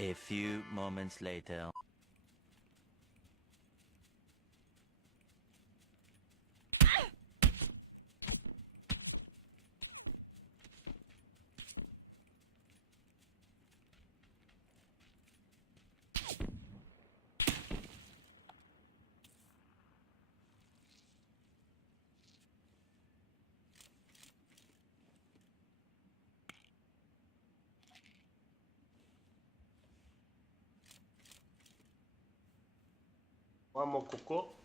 A few moments later. Moi, mon coco.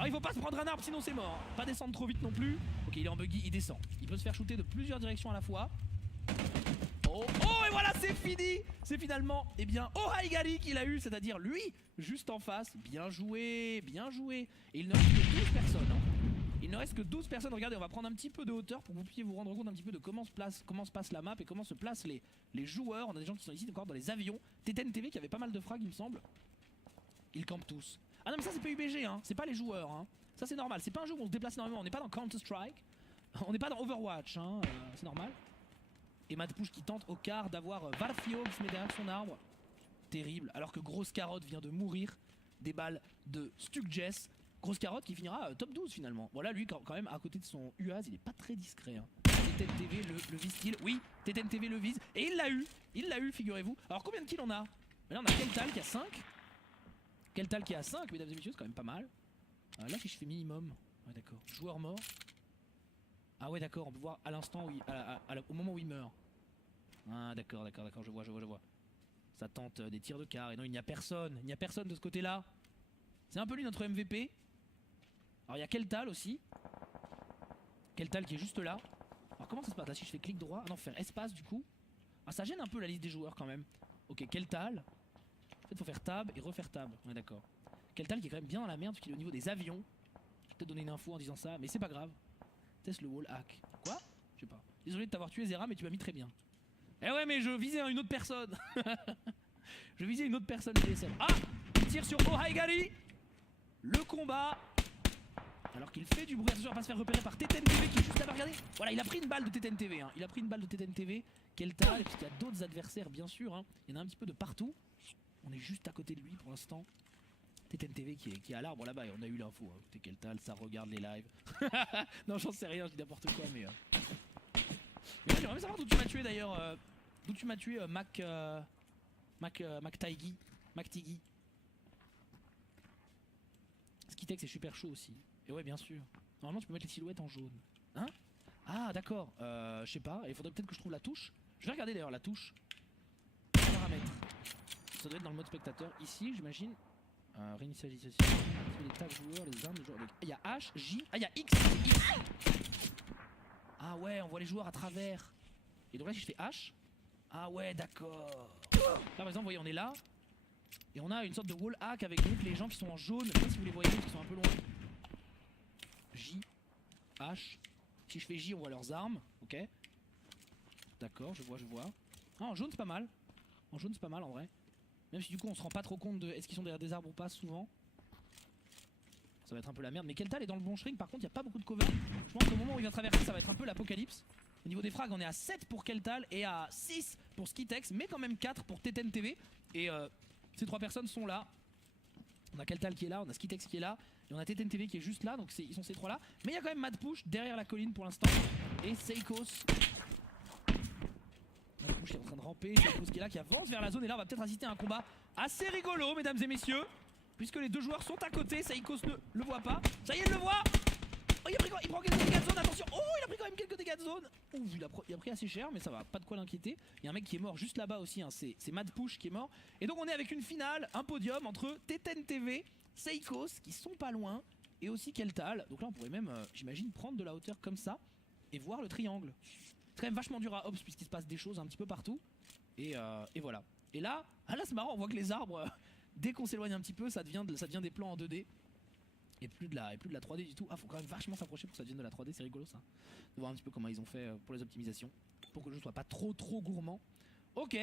Alors il faut pas se prendre un arbre sinon c'est mort. Pas descendre trop vite non plus. Ok, il est en buggy, il descend. Il peut se faire shooter de plusieurs directions à la fois. Oh, oh, et voilà, c'est fini. C'est finalement, eh bien, Ohaigari qu'il a eu, c'est-à-dire lui, juste en face. Bien joué, bien joué. Et il ne reste que 12 personnes. Hein. Il ne reste que 12 personnes. Regardez, on va prendre un petit peu de hauteur pour que vous puissiez vous rendre compte un petit peu de comment se passe la map et comment se placent les joueurs. On a des gens qui sont ici encore dans les avions. TTN TV qui avait pas mal de frags, il me semble. Ils campent tous. Ah non, mais ça c'est PUBG, hein. C'est pas les joueurs. Hein. Ça c'est normal. C'est pas un jeu où on se déplace énormément. On n'est pas dans Counter-Strike. On n'est pas dans Overwatch. Hein. C'est normal. Et Madpouche qui tente au quart d'avoir Varfio qui se met derrière son arbre. Terrible. Alors que Grosse Carotte vient de mourir. des balles de Stuck Jess. Grosse carotte qui finira top 12 finalement. Voilà, lui quand même à côté de son UAZ, il est pas très discret. Hein. TTNTV le vise-t-il? Oui, TTNTV le vise. Et il l'a eu, figurez-vous. Alors combien de kills on a? Là on a Keltal qui a 5. Keltal qui a 5, mesdames et messieurs, c'est quand même pas mal. Là si je fais minimum, ouais d'accord, joueur mort. Ah ouais d'accord, on peut voir à l'instant où au moment où il meurt. Ah d'accord, je vois. Ça tente des tirs de car et non il n'y a personne de ce côté là. C'est un peu lui notre MVP. Alors il y a Keltal aussi. Keltal qui est juste là. Alors comment ça se passe là si je fais clic droit? Ah non, faire espace du coup. Ah ça gêne un peu la liste des joueurs quand même. Ok, Keltal. En fait faut faire tab et refaire tab. Ouais d'accord. Keltal qui est quand même bien dans la merde parce qu'il est au niveau des avions. Je vais peut-être donner une info en disant ça, mais c'est pas grave. Teste le wall hack. Quoi? Je sais pas. Désolé de t'avoir tué Zera, mais tu m'as mis très bien. Eh ouais mais je visais une autre personne. Je visais une autre personne DSM. Ah, il tire sur Ohaigari. Le combat. Alors qu'il fait du bruit, attention à pas se faire repérer par TTNTV qui est juste là-bas, regardez. Voilà, il a pris une balle de TTNTV, hein. Il a pris une balle de TTNTV. Keltal, et puis il y a d'autres adversaires bien sûr, hein. Il y en a un petit peu de partout. On est juste à côté de lui pour l'instant. TTNTV qui est à l'arbre là-bas et on a eu l'info. Hein. Écoutez, Keltal, ça regarde les lives. Non, j'en sais rien, je dis n'importe quoi, mais là, j'aimerais bien savoir d'où tu m'as tué d'ailleurs. D'où tu m'as tué Mac Tiggy. Skitex est super chaud aussi. Et ouais, bien sûr. Normalement, tu peux mettre les silhouettes en jaune. Hein? Ah, d'accord. Je sais pas. Il faudrait peut-être que je trouve la touche. Je vais regarder d'ailleurs la touche. Paramètres. Ça doit être dans le mode spectateur. Ici, j'imagine. Réinitialisation. Les tags joueurs, les armes, les joueurs. Il y a H, J. Ah, il y a X. Ah ouais, on voit les joueurs à travers. Et donc là, si je fais H. Ah ouais, d'accord. Là, par exemple, vous voyez, on est là. Et on a une sorte de wall hack avec donc les gens qui sont en jaune. Je sais pas si vous les voyez, qui sont un peu loin. J, H. Si je fais J, on voit leurs armes. Ok. D'accord, je vois. Ah, en jaune, c'est pas mal. En jaune, c'est pas mal en vrai. Même si du coup, on se rend pas trop compte de est-ce qu'ils sont derrière des arbres ou pas souvent. Ça va être un peu la merde. Mais Keltal est dans le bon shrink. Par contre, il n'y a pas beaucoup de cover. Je pense qu'au moment où il va traverser, ça va être un peu l'apocalypse. Au niveau des frags, on est à 7 pour Keltal et à 6 pour Skitex, mais quand même 4 pour TTNTV. Et ces trois personnes sont là. On a Keltal qui est là, on a Skitex qui est là, et on a TTNTV qui est juste là, donc ils sont ces trois là. Mais il y a quand même Mad Push derrière la colline pour l'instant. Et Seikos. Mad Push qui est en train de ramper, Seikos qui est là, qui avance vers la zone. Et là, on va peut-être assister à un combat assez rigolo, mesdames et messieurs. Puisque les deux joueurs sont à côté, Seikos ne le voit pas. Ça y est, il le voit. Oh, il prend quelques dégâts de zone, attention. Oh, il a pris quand même quelques dégâts de zone. Ouf, il a pris assez cher, mais ça va, pas de quoi l'inquiéter. Il y a un mec qui est mort juste là-bas aussi, hein. C'est Mad Push qui est mort. Et donc on est avec une finale, un podium entre TTNTV, Seikos, qui sont pas loin, et aussi Keltal. Donc là on pourrait même, j'imagine, prendre de la hauteur comme ça, et voir le triangle. C'est quand même vachement dur à Ops, puisqu'il se passe des choses un petit peu partout. Et voilà. Et là, c'est marrant, on voit que les arbres, dès qu'on s'éloigne un petit peu, ça devient des plans en 2D. Et plus de la 3D du tout. Ah, faut quand même vachement s'approcher pour que ça devienne de la 3D, c'est rigolo ça. De voir un petit peu comment ils ont fait pour les optimisations. Pour que le jeu soit pas trop gourmand. Ok,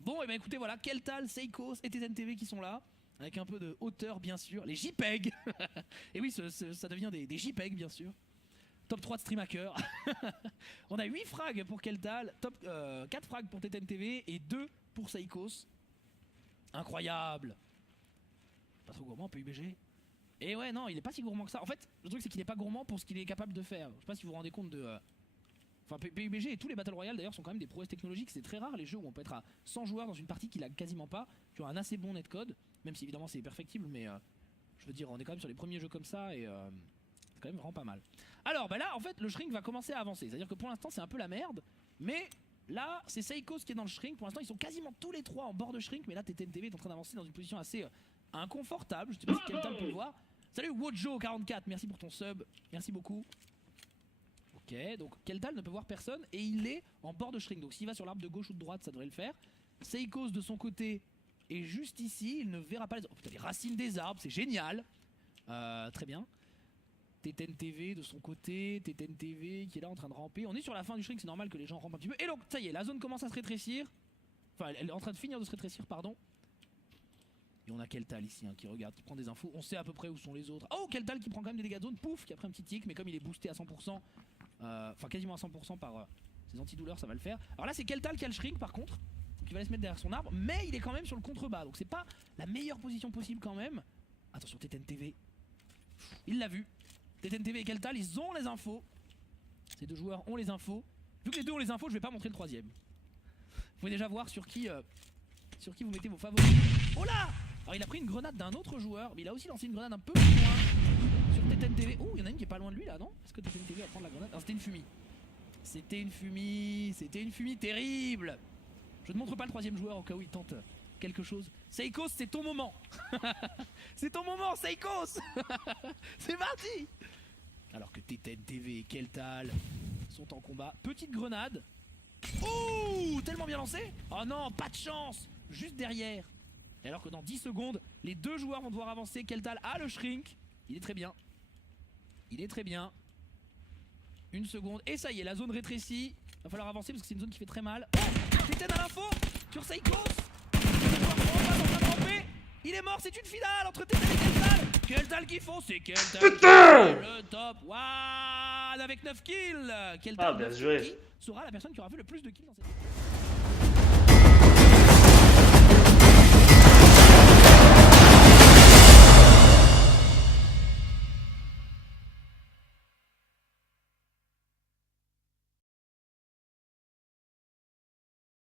bon et ben écoutez voilà, Keltal, Seikos et TTNTV qui sont là. Avec un peu de hauteur bien sûr, les JPEG. Et oui, ça devient des JPEG bien sûr. Top 3 de Stream Hacker. On a 8 frags pour Keltal, 4 frags pour TTNTV et 2 pour Seikos. Incroyable. Pas trop gourmand, PUBG. Et ouais, non, il est pas si gourmand que ça. En fait, le truc c'est qu'il est pas gourmand pour ce qu'il est capable de faire. Je sais pas si vous vous rendez compte de... Enfin, PUBG et tous les Battle Royale d'ailleurs sont quand même des prouesses technologiques. C'est très rare les jeux où on peut être à 100 joueurs dans une partie qui lag quasiment pas, qui ont un assez bon netcode. Même si évidemment c'est perfectible, mais je veux dire, on est quand même sur les premiers jeux comme ça et c'est quand même vraiment pas mal. Alors, bah là, en fait, le shrink va commencer à avancer. C'est-à-dire que pour l'instant, c'est un peu la merde. Mais là, c'est Seikos qui est dans le shrink. Pour l'instant, ils sont quasiment tous les trois en bord de shrink. Mais là, TTNTV est en train d'avancer dans une position assez inconfortable. Je sais pas si quelqu'un peut le voir. Salut Wojo44, merci pour ton sub, merci beaucoup. Ok, donc Keltal ne peut voir personne et il est en bord de shrink. Donc s'il va sur l'arbre de gauche ou de droite, ça devrait le faire. Seikos de son côté est juste ici, il ne verra pas les... Oh putain, les racines des arbres, c'est génial. Très bien. TTNTV de son côté, TTNTV qui est là en train de ramper. On est sur la fin du shrink, c'est normal que les gens rampent un petit peu. Et donc ça y est, la zone commence à se rétrécir. Enfin, elle est en train de finir de se rétrécir, pardon. Et on a Keltal ici qui regarde, qui prend des infos. On sait à peu près où sont les autres. Oh, Keltal qui prend quand même des dégâts de zone. Pouf, qui a pris un petit tic. Mais comme il est boosté à 100%, enfin quasiment à 100% par ses antidouleurs, ça va le faire. Alors là, c'est Keltal qui a le shrink par contre. Donc il va aller se mettre derrière son arbre. Mais il est quand même sur le contrebas. Donc c'est pas la meilleure position possible quand même. Attention, Teten TV. Il l'a vu. Teten TV et Keltal, ils ont les infos. Ces deux joueurs ont les infos. Vu que les deux ont les infos, je vais pas montrer le troisième. Vous pouvez déjà voir sur qui vous mettez vos favoris. Oh là! Alors il a pris une grenade d'un autre joueur, mais il a aussi lancé une grenade un peu plus loin sur Teten TV. Oh, il y en a une qui est pas loin de lui là, non? Est-ce que Teten TV va prendre la grenade? Non, c'était une fumée. C'était une fumée terrible. Je ne montre pas le troisième joueur au cas où il tente quelque chose. Seikos, c'est ton moment. C'est ton moment, Seikos. C'est parti. Alors que Teten TV et Keltal sont en combat. Petite grenade. Oh, tellement bien lancé. Oh non, pas de chance. Juste derrière. Et alors que dans 10 secondes, les deux joueurs vont devoir avancer. Keltal a le shrink. Il est très bien. Il est très bien. Une seconde. Et ça y est, la zone rétrécit. Va falloir avancer parce que c'est une zone qui fait très mal. Oh, Teten à l'info sur Seikos. Il est mort, c'est une finale entre Teten et Keltal. Keltal qui font, c'est Keltal. Putain, le top one avec 9 kills. Keltal Ah, bien joué. qui sera la personne qui aura fait le plus de kills dans cette...